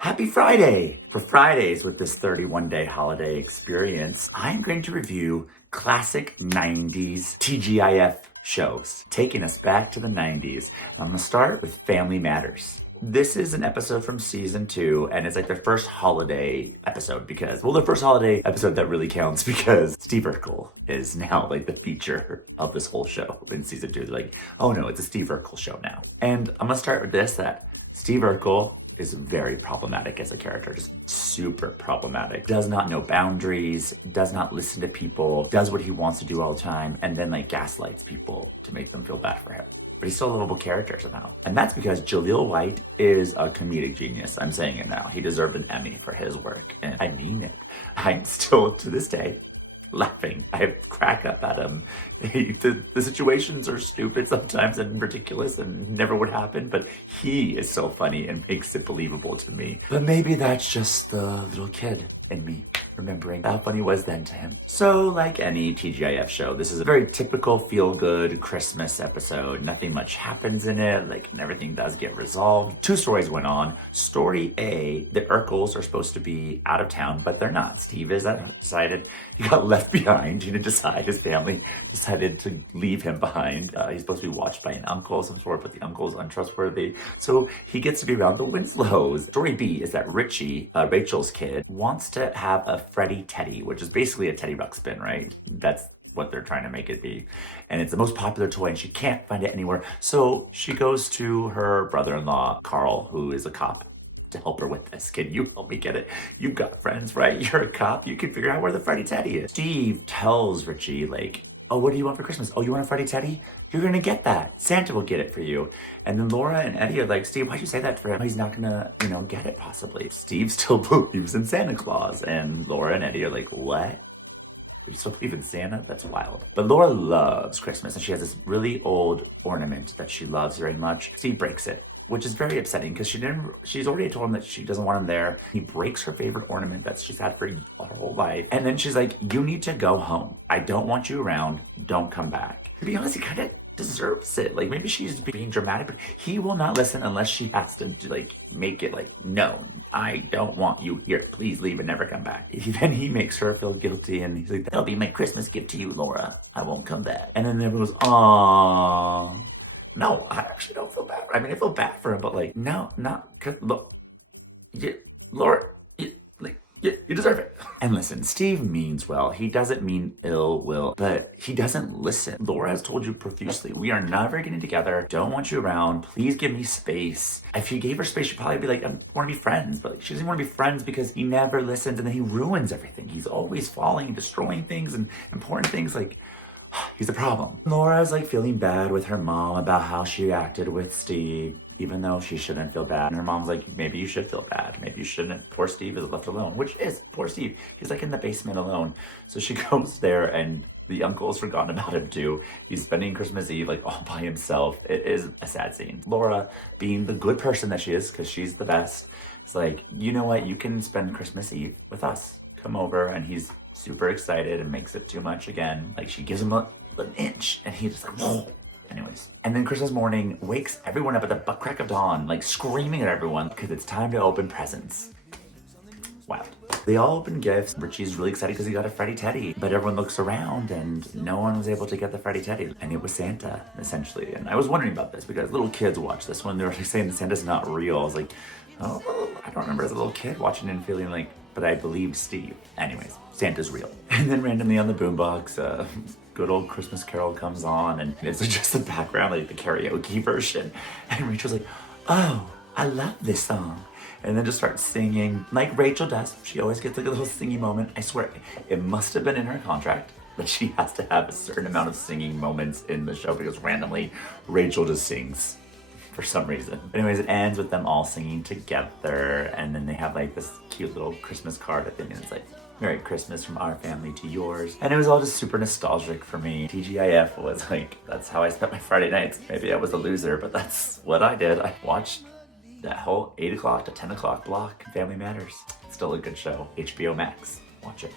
Happy Friday! For Fridays with this 31-day holiday experience, I'm going to review classic 90s TGIF shows, taking us back to the 90s. I'm going to start with Family Matters. This is an episode from season 2, and it's like their first holiday episode their first holiday episode that really counts because Steve Urkel is now like the feature of this whole show in season 2. They're like, oh no, it's a Steve Urkel show now. And I'm going to start with this, that Steve Urkel is very problematic as a character, just super problematic. Does not know boundaries, does not listen to people, does what he wants to do all the time, and then like gaslights people to make them feel bad for him. But he's still a lovable character somehow. And that's because Jaleel White is a comedic genius. I'm saying it now. He deserved an Emmy for his work. And I mean it. I'm still, to this day, laughing. I crack up at him. The situations are stupid sometimes and ridiculous and never would happen, but he is so funny and makes it believable to me. But maybe that's just the little kid in me remembering how funny it was then to him. So like any TGIF show, this is a very typical feel-good Christmas episode. Nothing much happens in it, and everything does get resolved. 2 stories went on. Story A, the Urkels are supposed to be out of town, but they're not. Steve is decided he got left behind. He didn't decide. His family decided to leave him behind. He's supposed to be watched by an uncle of some sort, but the uncle's untrustworthy. So he gets to be around the Winslows. Story B is that Richie, Rachel's kid, wants to have a Freddy Teddy, which is basically a Teddy Ruxpin, right? That's what they're trying to make it be. And it's the most popular toy and she can't find it anywhere. So she goes to her brother-in-law, Carl, who is a cop, to help her with this. Can you help me get it? You've got friends, right? You're a cop. You can figure out where the Freddy Teddy is. Steve tells Richie, like, oh, what do you want for Christmas? Oh, you want a Freddy Teddy? You're gonna get that. Santa will get it for you. And then Laura and Eddie are like, Steve, why'd you say that for him? He's not gonna, get it possibly. Steve still believes in Santa Claus. And Laura and Eddie are like, what? You still believe in Santa? That's wild. But Laura loves Christmas and she has this really old ornament that she loves very much. Steve breaks it, which is very upsetting because she's already told him that she doesn't want him there. He breaks her favorite ornament that she's had for her whole life. And then she's like, you need to go home. I don't want you around. Don't come back. To be honest, he kind of deserves it. Like, maybe she's being dramatic, but he will not listen unless she has to, make it no, I don't want you here. Please leave and never come back. Then he makes her feel guilty and he's like, that'll be my Christmas gift to you, Laura. I won't come back. And then everyone goes, aww. No, I actually don't feel bad. I mean, I feel bad for him, but no, look, Laura, you deserve it. And listen, Steve means well. He doesn't mean ill will, but he doesn't listen. Laura has told you profusely, we are never getting together. Don't want you around. Please give me space. If you gave her space, she'd probably be like, I want to be friends. But she doesn't want to be friends because he never listens and then he ruins everything. He's always falling and destroying things and important things. He's a problem. Laura's feeling bad with her mom about how she acted with Steve, even though she shouldn't feel bad. And her mom's like, maybe you should feel bad. Maybe you shouldn't. Poor Steve is left alone, which is poor Steve. He's in the basement alone. So she goes there and the uncle's forgotten about him too. He's spending Christmas Eve all by himself. It is a sad scene. Laura, being the good person that she is, because she's the best, is like, you know what? You can spend Christmas Eve with us. Come over. And he's super excited and makes it too much again. She gives him an inch and he's just whoa. Anyways, and then Christmas morning wakes everyone up at the crack of dawn, screaming at everyone because it's time to open presents. Wild. They all open gifts. Richie's really excited because he got a Freddy Teddy, but everyone looks around and no one was able to get the Freddy Teddy. And it was Santa, essentially. And I was wondering about this because little kids watch this one. They were saying that Santa's not real. I was like, oh, I don't remember as a little kid watching it and feeling but I believe Steve. Anyways, Santa's real. And then randomly on the boombox, good old Christmas Carol comes on and it's just the background, the karaoke version. And Rachel's like, oh, I love this song. And then just starts singing like Rachel does. She always gets a little singing moment. I swear, it must have been in her contract that she has to have a certain amount of singing moments in the show because randomly Rachel just sings for some reason. Anyways, it ends with them all singing together and then they have this cute little Christmas card at the end. It's Merry Christmas from our family to yours. And it was all just super nostalgic for me. TGIF was that's how I spent my Friday nights. Maybe I was a loser, but that's what I did. I watched that whole 8 o'clock to 10 o'clock block. Family Matters. Still a good show. HBO Max. Watch it.